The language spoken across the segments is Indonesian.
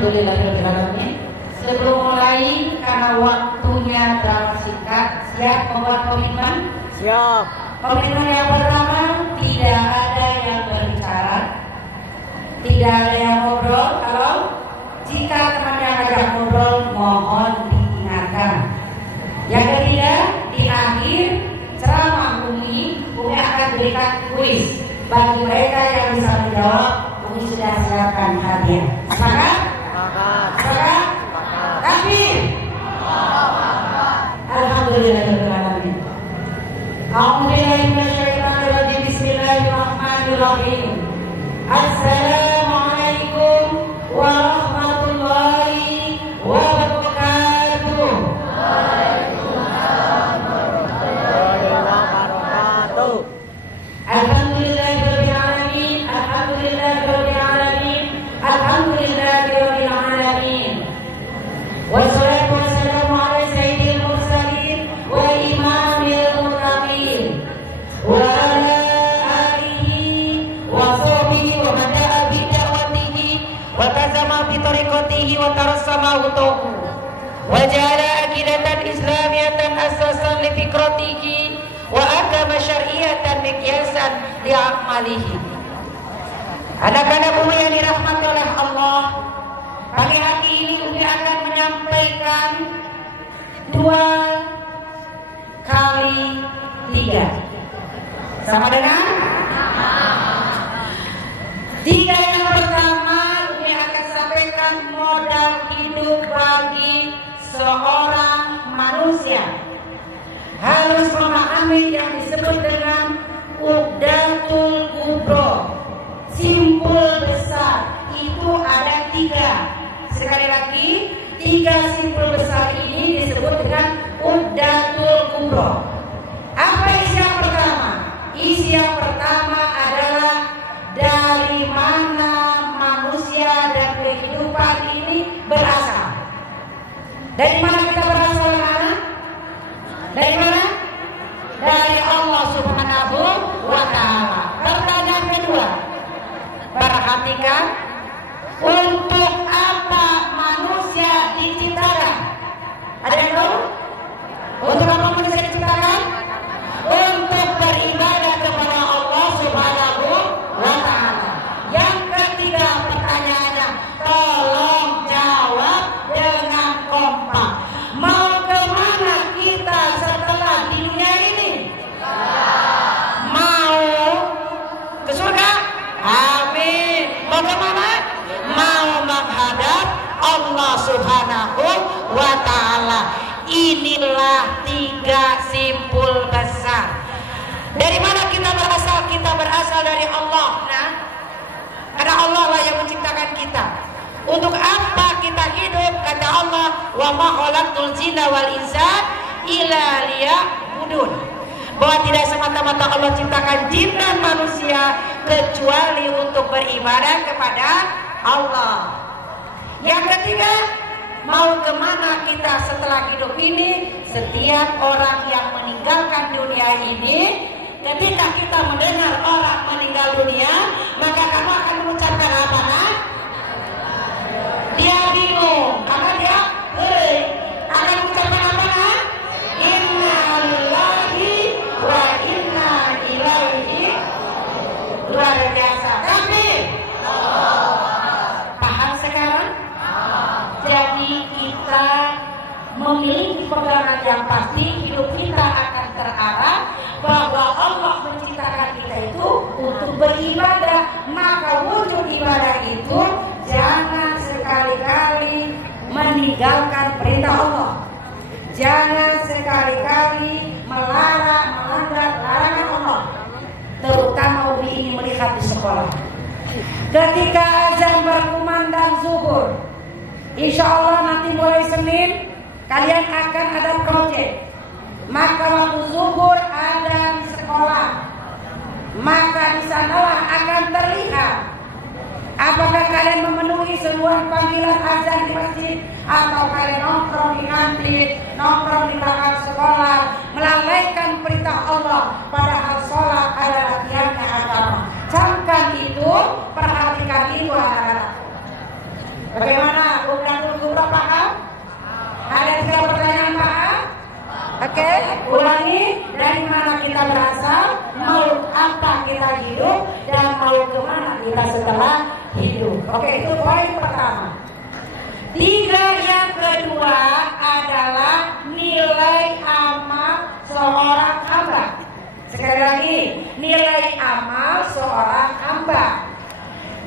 Alhamdulillahirobbilalamin. Sebelum mulai karena waktunya terlalu singkat, siap membuat komitmen? Siap. Komitmen yang pertama, tidak ada yang berbicara, tidak ada yang ngobrol. Kalau jika teman yang ajak ngobrol, mohon diingatkan. Yang ketiga, di akhir ceramah Umi akan berikan kuis. Bagi mereka yang bisa menjawab, Umi sudah siapkan hadiah. Sepakat? Sepakat? Tapi Alhamdulillahirobbilalamin. A'udzubillahiminasyaitonirrajim. Bismillahirrahmanirrahim. Assalamualaikum warahmatullahi wabarakatuh. Waalaikumsalam warahmatullahi wabarakatuh. Alhamdulillahirobbilalamin. Alhamdulillahirobbilalamin. Alhamdulillahirobbilalamin. Wassalatu wassalamu ala sayyidil mursalin wa imamil muttaqin wa ala alihi wa sahbihi wa man da'a bi da'watihi wa tazama bi tariqatihi wa tarassama utuhu wa ja'ala aqidatan islamiyatan asasan li fikratihi wa agama syar'iyatan miqyasan li amalihi. Anak-anak Umi yang dirahmati oleh Allah, pagi hari ini Umi akan menyampaikan 2 x 3. Sama dengan 3 yang pertama, Umi akan sampaikan modal hidup bagi seorang manusia. Harus memahami yang disebut dengan uqdatul kubro. Simpul besar itu ada 3. Sekali lagi, 3 simpul besar ini disebut dengan uqdatul kubro. Apa isi yang pertama? Isi yang pertama adalah dari mana manusia dan kehidupan ini berasal. Dari mana kita berasal? Dari mana? Dari Allah Subhanahu wa ta'ala. Pertanyaan kedua, perhatikan, untuk apa manusia diciptakan? Ada yang tahu? Untuk apa manusia diciptakan? Untuk beribadah kepada Allah Subhanahu wa ta'ala. Yang ketiga pertanyaannya, tolong jawab dengan kompak. Mau kemana kita setelah di dunia ini? Mau ke surga? Amin. Mau kemana? Mau menghadap Allah Subhanahu wa ta'ala. Inilah 3 simpul besar. Dari mana kita berasal? Kita berasal dari Allah. Nah, karena Allah lah yang menciptakan kita. Untuk apa kita hidup? Kata Allah, wa ma khalaqtul jinna wal insa illa liya'budun. Bahwa tidak semata-mata Allah ciptakan jin dan manusia kecuali untuk beribadah kepada Allah. Yang ketiga, mau kemana kita setelah hidup ini? Setiap orang yang meninggalkan dunia ini, ketika kita mendengar orang meninggal dunia, maka kamu akan mengucapkan apa? Dia bingung, karena dia akan mengucapkan apa? Inna lillahi wa inna ilaihi. Luar biasa. Tapi paham sekarang? Jadi kita memiliki pegangan yang pasti, hidup kita akan terarah bahwa Allah menciptakan kita itu untuk beribadah. Maka wujud ibadah itu jangan sekali-kali meninggalkan perintah Allah. Jangan sekali-kali melanggar larangan Allah. Terutama Umi ini melihat di sekolah. Ketika azan berkumandang zuhur, insya Allah nanti mulai Senin kalian akan ada proyek. Maka waktu zuhur azan sekolah, maka di sanalah akan terlihat apakah kalian memenuhi seluruh panggilan azan di masjid, atau kalian nongkrong di kantin, nongkrong di belakang sekolah, melalaikan perintah Allah, padahal sholat adalah tiangnya agama. Camkan itu, perhatikan itu anak-anak. Bagaimana Sudah paham? Ada 3 pertanyaan paham? Oke, ulangi. Dari mana kita berasal, mau apa kita hidup, dan mau kemana kita setelah hidup. Oke, itu poin pertama. 3 yang kedua adalah nilai amal seorang hamba. Sekali lagi, nilai amal seorang hamba.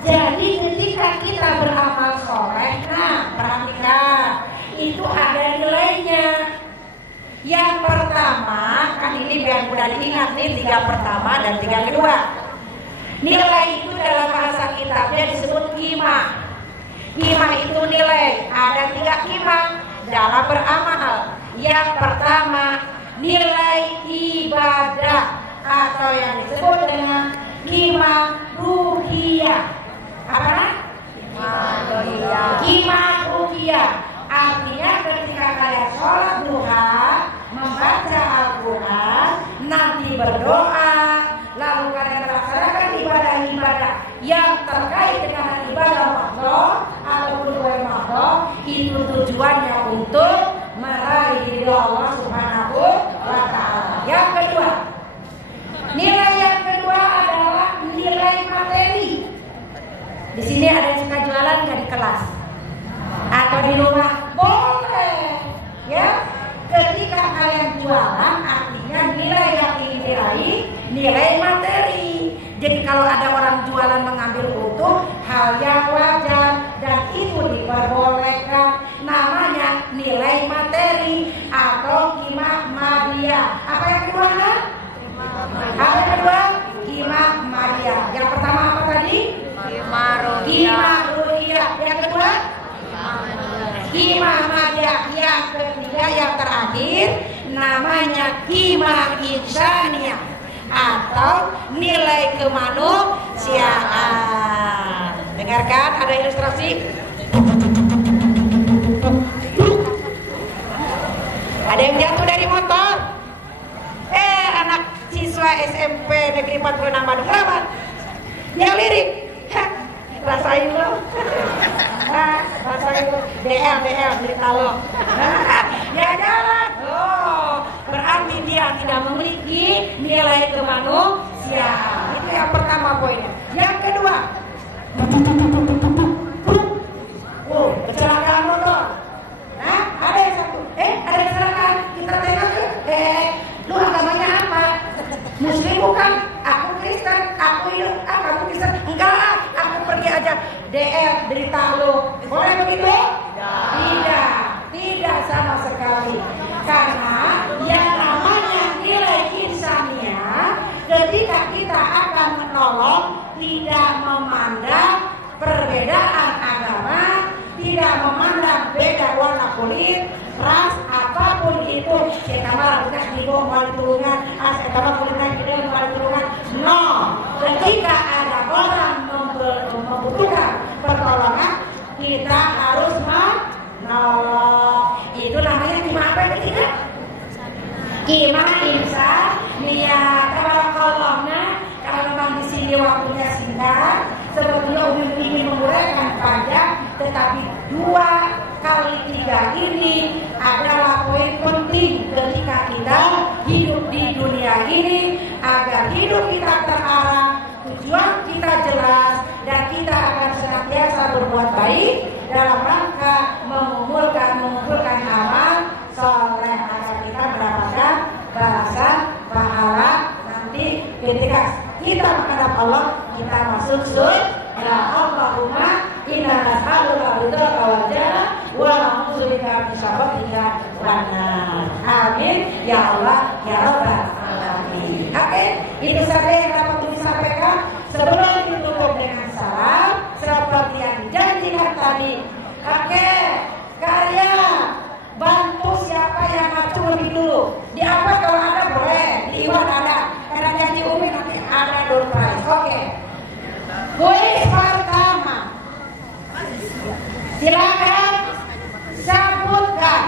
Jadi ketika kita beramal soleh, nah perhatikan, itu ada nilainya. Yang pertama, kan ini biar mudah diingat nih, 3 pertama dan 3 kedua. Nilai itu dalam bahasa kitabnya disebut qimah. Qimah itu nilai, ada 3 qimah dalam beramal. Yang pertama, nilai ibadah atau yang disebut dengan qimah ruhiyah. Apa? Qimah ruhiyah. Artinya ketika kalian sholat duha, membaca Al-Quran, nanti berdoa, lalu kalian melaksanakan ibadah-ibadah yang terkait dengan ibadah makhluk ataupun bukan makhluk, itu tujuannya untuk meraih ridho Allah Subhanahu wa Ta'ala. Yang kedua, nilai yang kedua adalah nilai materi. Di sini ada yang suka jualan nggak di kelas atau di rumah? Boleh, ya. Ketika kalian jualan, artinya nilai yang diraih nilai materi. Jadi kalau ada orang jualan mengambil untung, hal yang wajar dan itu diperbolehkan. Namanya nilai materi atau qimah madiyah. Apa yang kedua? Apa yang kedua? Qimah madiyah. Yang pertama apa tadi? Qimah ruhiyah. Yang kedua? Qimah madiyah. Yang ketiga, yang terakhir, namanya qimah insaniyah atau nilai kemanusiaan. Dengarkan, ada ilustrasi. Ada yang jatuh dari motor. Anak siswa SMP Negeri 46 Bandung Rabat. Yang lirik. Rasain lo. Rasain lo. DL cerita lo. Ya jalan. Berarti dia tidak memiliki nilai kemanusiaan. Itu yang pertama poinnya. Yang kedua, kecelakaan motor. Ada yang satu. Ada kecelakaan. Kita tengok. Lu agamanya apa? Muslim bukan? Aku Kristen. Aku hidup. Kamu Kristen? Enggak. Aku pergi aja. DL derita lu. Boleh begitu? Tidak sama sekali. Karena yang namanya nilai insaniyah, ketika kita akan menolong, tidak memandang perbedaan agama, tidak memandang beda warna kulit, ras, apapun itu. Kita malah bukan dibom balik turungan, kita malah kulitnya kita balik turungan. No, ketika ada orang membutuhkan pertolongan, kita harus menolong. Itu namanya qimah apa yang ketiga? Qimah insaniyah. Tabarakallah. Kalau memang di sini waktunya singkat, sebetulnya Umi ingin menguraikan panjang, tetapi 2 kali 3 ini adalah poin penting ketika kita hidup di dunia ini, agar hidup kita terarah, tujuan kita jelas, dan kita akan senantiasa berbuat baik dalam rangka mengumpulkan amal soleh agar kita mendapatkan balasan pahala nanti ketika kita menghadap Allah, kita masuk surga. Allahumma inna nas'aluka ridhaka wal jannah wa na'udzubika min sakhatika wan nar. Amin ya Allah ya rabbal alamin. Oke, itu saja yang dapat disampaikan. Sebelum ditutup dengan salam seperti yang dijanjikan tadi. Oke, karya bantu siapa yang ngacu lebih dulu. Di apa kalau ada boleh, di Iwan ada. Karena janji Umi nanti ada door prize. Oke. Kuis pertama. Silakan sebutkan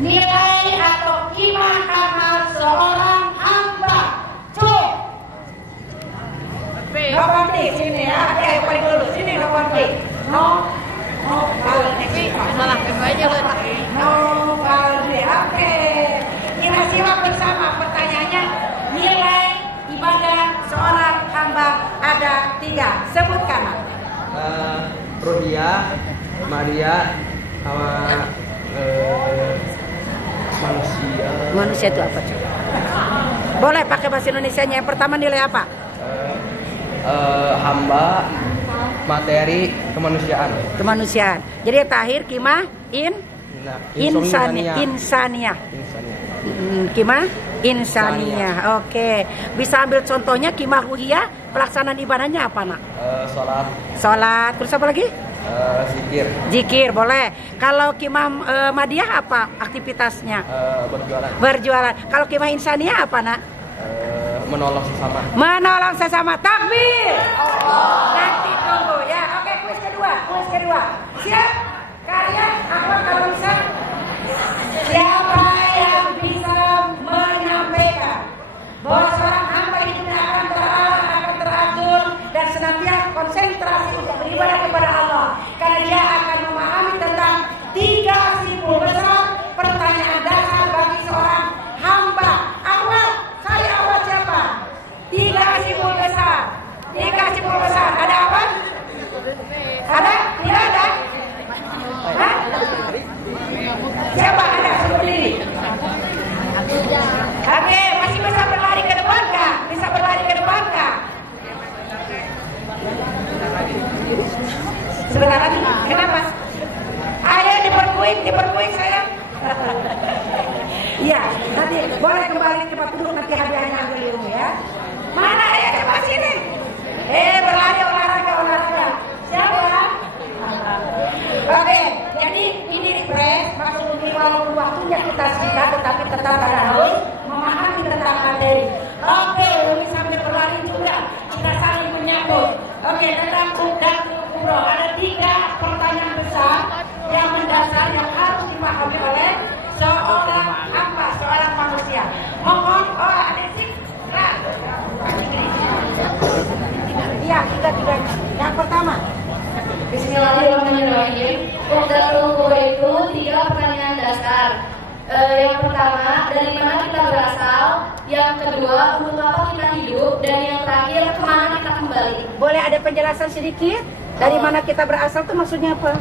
nilai atau qimah amal seorang hamba. Cuk. Nopandi sini ya. Ada yang paling dulu. Sini Nopandi. No. Kalau Nubaldi. Oke. Kita simak bersama pertanyaannya. Nilai ibadah seorang hamba ada 3. Sebutkan. Rohia, Maria, sama manusia. Manusia itu apa coba? Boleh pakai bahasa Indonesianya. Yang pertama nilai apa? Hamba, materi, kemanusiaan. Kemanusiaan. Jadi yang terakhir kimah insania. Kimah insania. Oke. Bisa ambil contohnya kimah ruhiyah, pelaksanaan ibadahnya apa, Nak? Salat. Terus apa lagi? Zikir boleh. Kalau kimah madiyah apa aktivitasnya? Berjualan. Kalau kimah insania apa, Nak? Menolong sesama. Takbir. Nanti tunggu ya. Oke, kuis kedua. Siap? Kalian apa kalau bisa? Siapa yang bisa menyampaikan bahwa seorang hamba hidupnya akan terarah, akan teratur dan senantiasa konsentrasi untuk beribadah kepada Allah, karena dia akan memahami tentang 3 simpul besar pertanyaan dasar bagi seorang hamba. Awal siapa? 3 simpul besar. Ada apa? Ada? Tidak ada? Hah? Siapa ada? Suruh berdiri. Oke, masih bisa berlari ke depan kah? Sebentar lagi. Kenapa? Ayo diperkuing sayang. Iya, nanti boleh kembali ke tempat duduk, nanti hadiahnya ambil di rumah ya. Mana ya, cepat sini. Berlari olahraga. Siapa? Oke, jadi ini refresh maksudnya walaupun waktunya kita singkat tetapi tetap harus memahami tentang materi. Oke, ini sambil berlari juga kita saling menyambut. Oke, tentang dan kubro ada 3 pertanyaan besar yang mendasar yang harus dipahami oleh seorang hamba, seorang manusia. Mohon, ada sih? Iya, 3. Yang pertama. Bismillahirrahmanirrahim. Umdatul Kubro itu 3 pertanyaan dasar. Yang pertama, dari mana kita berasal? Yang kedua, untuk apa kita hidup? Dan yang terakhir, kemana kita kembali? Boleh ada penjelasan sedikit? Dari mana kita berasal itu maksudnya apa?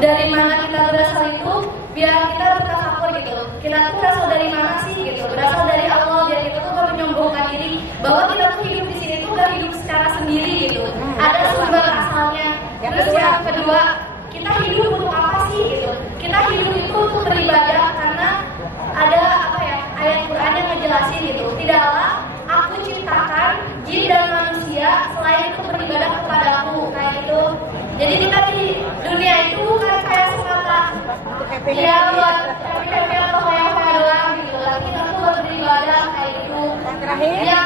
Dari mana kita berasal itu biar kita bertafakur gitu. Kita tuh berasal dari mana sih gitu? Berasal dari Allah, biar kita tuh gak menyombongkan diri bahwa kita tuh hidup di sini tuh gak hidup secara sendiri gitu. Ada sumber asalnya. Terus yang kedua, kita hidup untuk apa sih gitu? Kita hidup itu untuk beribadah karena ada ayat Quran yang ngejelasin gitu. Tidaklah aku ciptakan jin dan manusia selain untuk beribadah kepada aku kayak gitu. Jadi kita di dunia itu bukan kayak semata buat happy atau kayak doang gitu. Tapi kita tuh buat beribadah kayak gitu. Yang terakhir? Yang